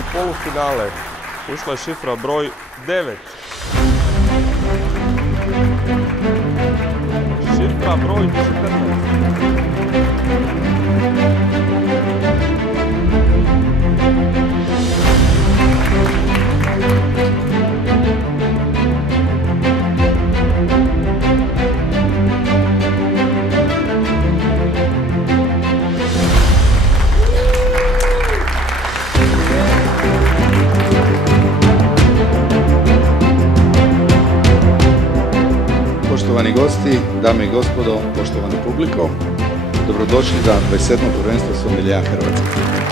u polufinale. Ušla je šifra broj 9. Šifra broj Poštovani gosti, dame i gospodo, poštovana publiko, dobrodošli na 27. prvenstvo someljera Hrvatske.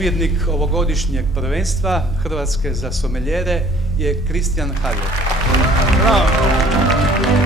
Pobjednik ovogodišnjeg prvenstva Hrvatske za someljere je Kristijan Harjot. Bravo!